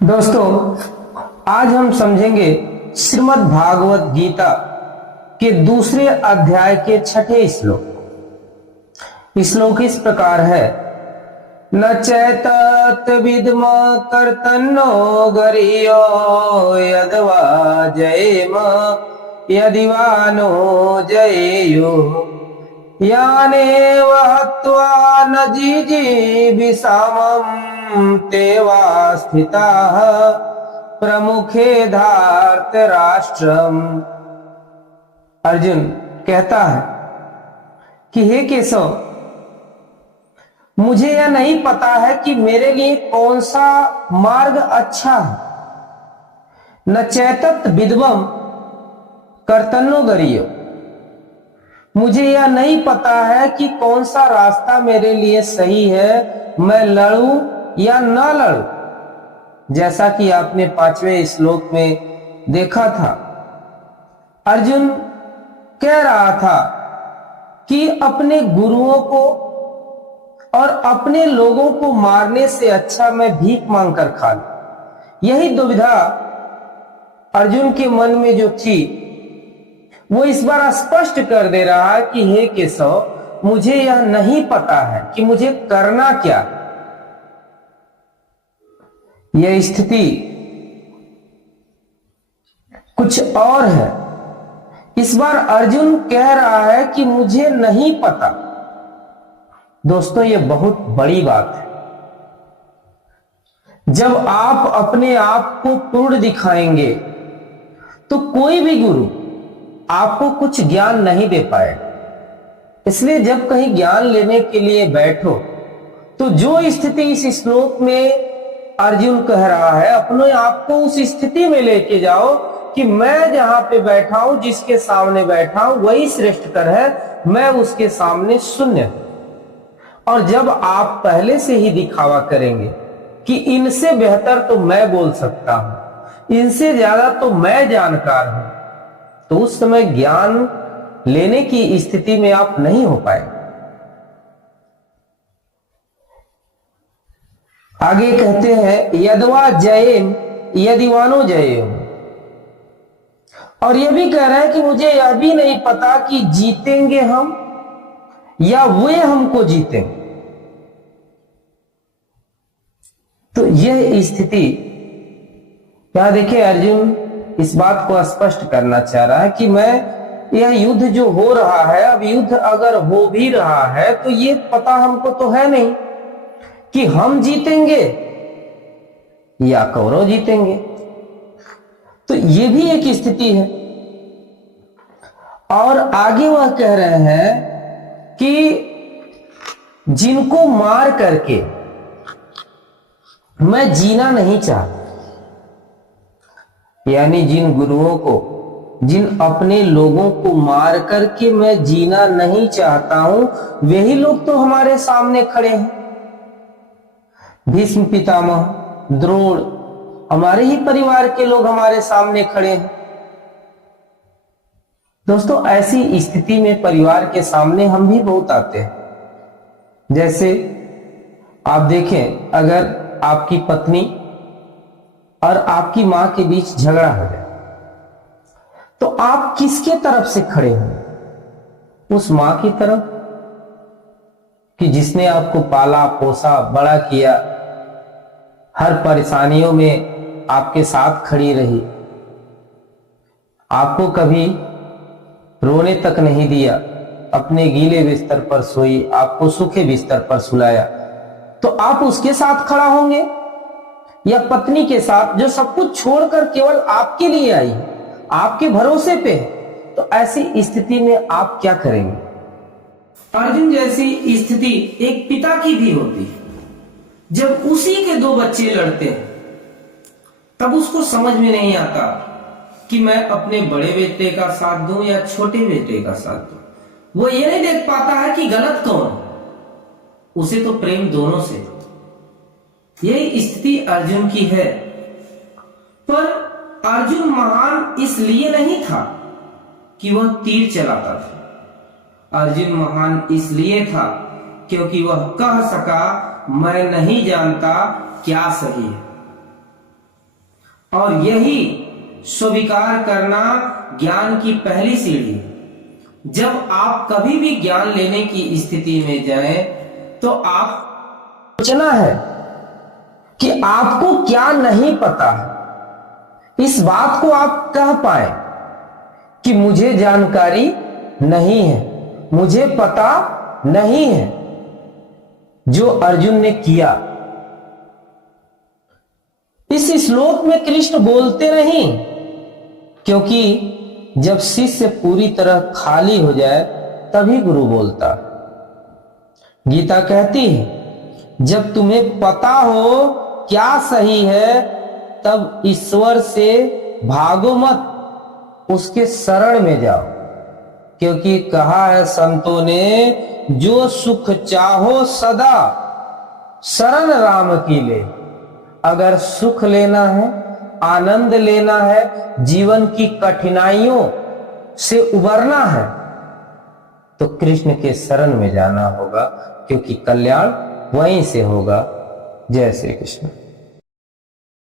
दोस्तों, आज हम समझेंगे श्रीमद् भागवत गीता के दूसरे अध्याय के छठे श्लोक। श्लोक इस प्रकार है। न चैतत विद्म कर्तन्नो गरियो यदवा जयेम यदि वा नो जयेयो यानेव हत्वा न जीजीविषामं तेवा स्थिताः प्रमुखे धार्तराष्ट्रम्। अर्जुन कहता है कि हे केशव, मुझे यह नहीं पता है कि मेरे लिए कौन सा मार्ग अच्छा है। न चैतत विद्वम कर्तन्नो गरियो, मुझे यह नहीं पता है कि कौन सा रास्ता मेरे लिए सही है, मैं लड़ूं या ना लड़ूं। जैसा कि आपने 5वें श्लोक में देखा था, अर्जुन कह रहा था कि अपने गुरुओं को और अपने लोगों को मारने से अच्छा मैं भीख मांगकर खा लूं। यही दुविधा अर्जुन के मन में जो थी वो इस बार स्पष्ट कर दे रहा है कि हे केशव, मुझे यह नहीं पता है कि मुझे करना क्या। यह स्थिति कुछ और है। इस बार अर्जुन कह रहा है कि मुझे नहीं पता। दोस्तों, यह बहुत बड़ी बात है। जब आप अपने आप को पूर्ण दिखाएंगे तो कोई भी गुरु आपको कुछ ज्ञान नहीं दे पाएगा। इसलिए जब कहीं ज्ञान लेने के लिए बैठो तो जो स्थिति इस श्लोक में अर्जुन कह रहा है, अपने आप को उस स्थिति में लेके जाओ कि मैं जहां पे बैठा हूं, जिसके सामने बैठा हूं, वही श्रेष्ठकर है, मैं उसके सामने शून्य हूं। और जब आप पहले से ही दिखावा करेंगे कि इनसे बेहतर तो मैं बोल सकता हूं, इनसे ज्यादा तो मैं जानकार हूं, तो उस समय ज्ञान लेने की स्थिति में आप नहीं हो पाए। आगे कहते हैं यदवा जयेम यदिवानो जयेम। और यह भी कह रहे हैं कि मुझे यह भी नहीं पता कि जीतेंगे हम या वे हमको जीतेंगे। तो यह स्थिति, यहां देखिए अर्जुन इस बात को स्पष्ट करना चाह रहा है कि मैं यह युद्ध जो हो रहा है, अब युद्ध अगर हो भी रहा है तो ये पता हमको तो है नहीं कि हम जीतेंगे या कौरव जीतेंगे। तो ये भी एक स्थिति है। और आगे वह कह रहे हैं कि जिनको मार करके मैं जीना नहीं चाहता, यानी जिन गुरुओं को, जिन अपने लोगों को मार करके मैं जीना नहीं चाहता हूं, वही लोग तो हमारे सामने खड़े हैं। भीष्म पितामह, द्रोण, हमारे ही परिवार के लोग हमारे सामने खड़े हैं। दोस्तों, ऐसी स्थिति में परिवार के सामने हम भी बहुत आते हैं। जैसे आप देखें, अगर आपकी पत्नी और आपकी मां के बीच झगड़ा हो जाए तो आप किसके तरफ से खड़े हैं? उस मां की तरफ कि जिसने आपको पाला पोसा बड़ा किया, हर परेशानियों में आपके साथ खड़ी रही, आपको कभी रोने तक नहीं दिया, अपने गीले बिस्तर पर सोई, आपको सूखे बिस्तर पर सुलाया, तो आप उसके साथ खड़ा होंगे या पत्नी के साथ जो सब कुछ छोड़कर केवल आपके लिए आई, आपके भरोसे पे है? तो ऐसी स्थिति में आप क्या करेंगे? अर्जुन जैसी स्थिति एक पिता की भी होती है। जब उसी के दो बच्चे लड़ते हैं तब उसको समझ में नहीं आता कि मैं अपने बड़े बेटे का साथ दूं या छोटे बेटे का साथ दूं। वो ये नहीं देख पाता है कि गलत कौन है, उसे तो प्रेम दोनों से। यही स्थिति अर्जुन की है। पर अर्जुन महान इसलिए नहीं था कि वह तीर चलाता था। अर्जुन महान इसलिए था क्योंकि वह कह सका, मैं नहीं जानता क्या सही है। और यही स्वीकार करना ज्ञान की पहली सीढ़ी है। जब आप कभी भी ज्ञान लेने की स्थिति में जाएं तो आप सोचना है कि आपको क्या नहीं पता है। इस बात को आप कह पाए कि मुझे जानकारी नहीं है, मुझे पता नहीं है, जो अर्जुन ने किया। इस श्लोक में कृष्ण बोलते नहीं, क्योंकि जब शिष्य पूरी तरह खाली हो जाए तभी गुरु बोलता। गीता कहती है जब तुम्हें पता हो क्या सही है तब ईश्वर से भागो मत, उसके शरण में जाओ। क्योंकि कहा है संतों ने, जो सुख चाहो सदा शरण राम की ले। अगर सुख लेना है, आनंद लेना है, जीवन की कठिनाइयों से उबरना है तो कृष्ण के शरण में जाना होगा, क्योंकि कल्याण वहीं से होगा। जय श्री कृष्ण।